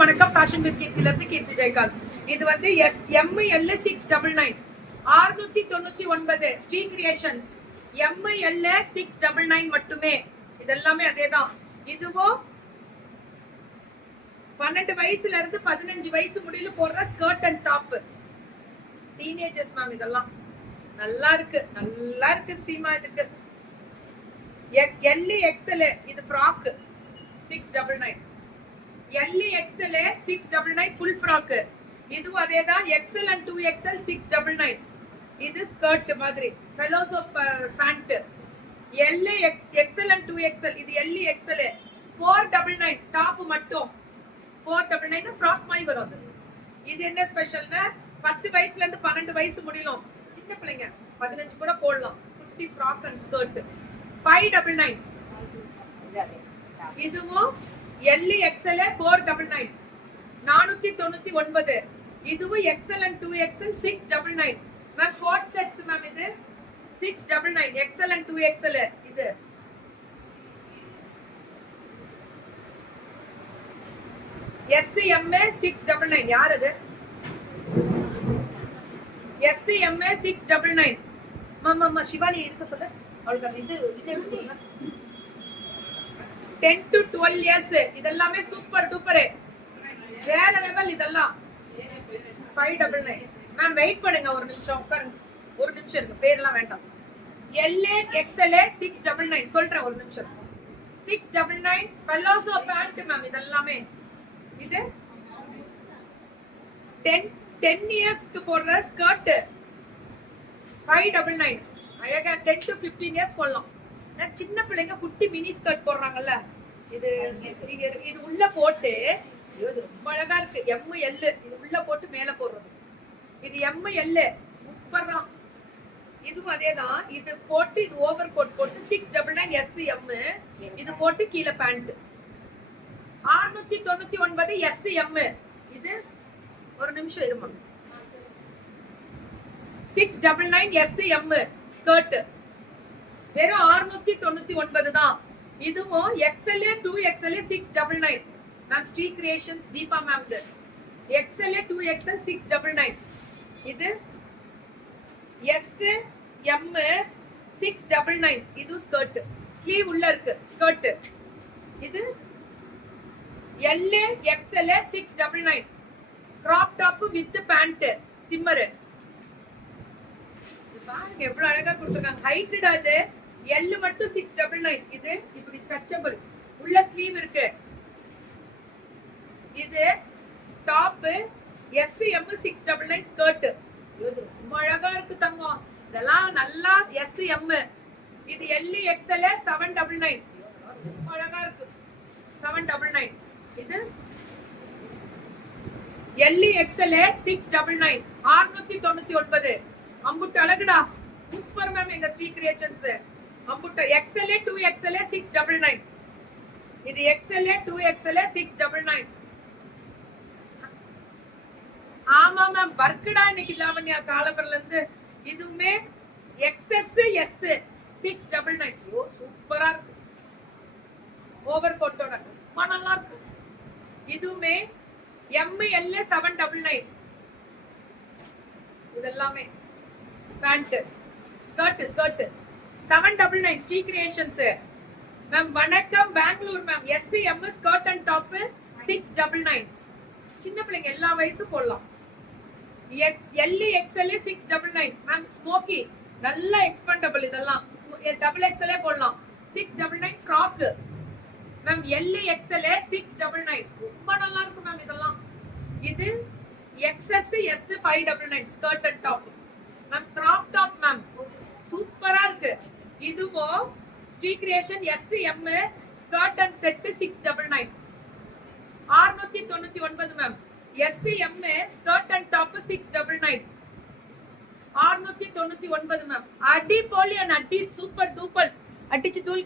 வணக்கம். Fashion with கீர்த்தில இருந்து கீர்த்தி ஜெயகாந்த். இது வந்து ML 699 699 ஸ்ரீ கிரியேஷன்ஸ் ML 699 மட்டுமே. இதெல்லாமே அதேதான். இதுவும் 12 வயசுல இருந்து 15 வயசு முடியல போடுற skirt and top. Teenagers ma'am இதெல்லாம் நல்லா இருக்கு ஸ்ரீமா. இதுக்கு எல் XL இது frock 699. L XL 699 full frock. இதுவும் அதேதான். XL and 2XL 699. இது ஸ்கர்ட் மாதிரி fellows of pant. L XL and 2XL இது எல் XL 499 டாப் மட்டும் 499 ஃப்ராக் மாதிரி வரும். இது என்ன ஸ்பெஷல்னா 10 வயசுல இருந்து 12 வயசு முடியலாம். சின்ன பிள்ளைங்க 15 கூட போடலாம். குட்டி ஃப்ராக் அண்ட் ஸ்கர்ட் 599. இதுவும் எல் XL 499 499. இதுவும் XL and 2XL 699. Ma'am code sets ma'am. இது 699 XL and 2XL. இது SCM 699. யார் அது? SCM 699. மாமா சிவானி இருக்க சொல்ல. அவளுக்கு அந்த இது எடுத்துக்கோங்க. 10 to 12 years இதெல்லாமே சூப்பர் டூப்பர் வேற லெவல். இதெல்லாம் 599. மேம் வெயிட் பண்ணுங்க ஒரு நிமிஷம் உட்காருங்க. ஒரு நிமிஷம் இருக்கு, பேர்லாம் வேண்டாம். எல் XL 699 சொல்றேன் ஒரு நிமிஷம். 699 பல்லோசோ பேண்ட் மேம். இதெல்லாமே இது 10 இயர்ஸ்க்கு போடுற ஸ்கர்ட் 599. அழகா 10 to 15 இயர்ஸ் போடலாம். சின்ன பிள்ளைங்க குட்டி மினி ஸ்கர்ட் போடுறாங்கல்ல, இது இது உள்ள போட்டு ரொம்ப அழகா இருக்கு. ML இது உள்ள போட்டு மேல போடுறது. இது ML சூப்பர் தான். இதுவும் அதேதான். இது போட்டு இது ஓவர் கோட் போட்டு 699 SCM. இது போட்டு கீழே பேண்ட் 699 SCM. இது ஒரு நிமிஷம் இருமா. 699 SCM ஸ்கர்ட் வெறும் 699 தான். இதுவும் XL 2XL 699 ma'am. Sri creations Deepa ma'am. XL 2XL 699. இது SM 699. இது ஸ்கர்ட் ஸ்லீவ் உள்ள இருக்கு ஸ்கர்ட். இது L XL 699 crop top with pant shimmer. பாருங்க எவ்வளவு அழகா கொடுத்திருக்காங்க. ஹைட்டடா இது. எல் மட்டும் 699. இது இப்படி ஸ்ட்ரெச்சபிள் உள்ள ஸ்லீவ் இருக்கு. இது டாப் SCM 699 ஸ்கர்ட். ரொம்ப அழகா இருக்கு தங்கம். இதெல்லாம் நல்லா SCM. இது எல் XL 799. ரொம்ப அழகா இருக்கு 799. இது எல் XL 699 699. அம்புட்டு அழகுடா சூப்பர் மேம். எங்க ஸ்ரீ கிரியேஷன்ஸ் அம்புட்டு XL 2XL 699. இது XL 2XL 699. ஆமா மேம் வர்க்கடா இன்னைக்கு லாவண்யா காலம்பரல இருந்து. இதுவுமே XS S 699. ஓ சூப்பரா இருக்கு. ஓவர் கோட்டோட ரொம்ப நல்லா இருக்கு. இதுவுமே ML 799. இதெல்லாமே pant skirt 799 Shri creations ma'am. வணக்கம் Bangalore ma'am. SCM skirt and top 699. சின்ன பிள்ளைங்க எல்லா வயசும் போடலாம். L XL 699 ma'am. ஸ்மோக்கி நல்ல எக்ஸ்பெண்டபிள். இதெல்லாம் டபுள் XL போடலாம். 699 ஃப்ராக் மேம். எல் XL 699 ரொம்ப நல்லா இருக்கு மேம். இதெல்லாம் இது XS S 599 skirt and top ma'am. Crop top ma'am சூப்பரா இருக்கு. இதுவும் Sri creation SCM skirt and set 699 699 ma'am. SCM skirt and top 699 699 ma'am. அடி போலி அண்ட் அடி சூப்பர் டூப்பர் அடிச்சு தூள்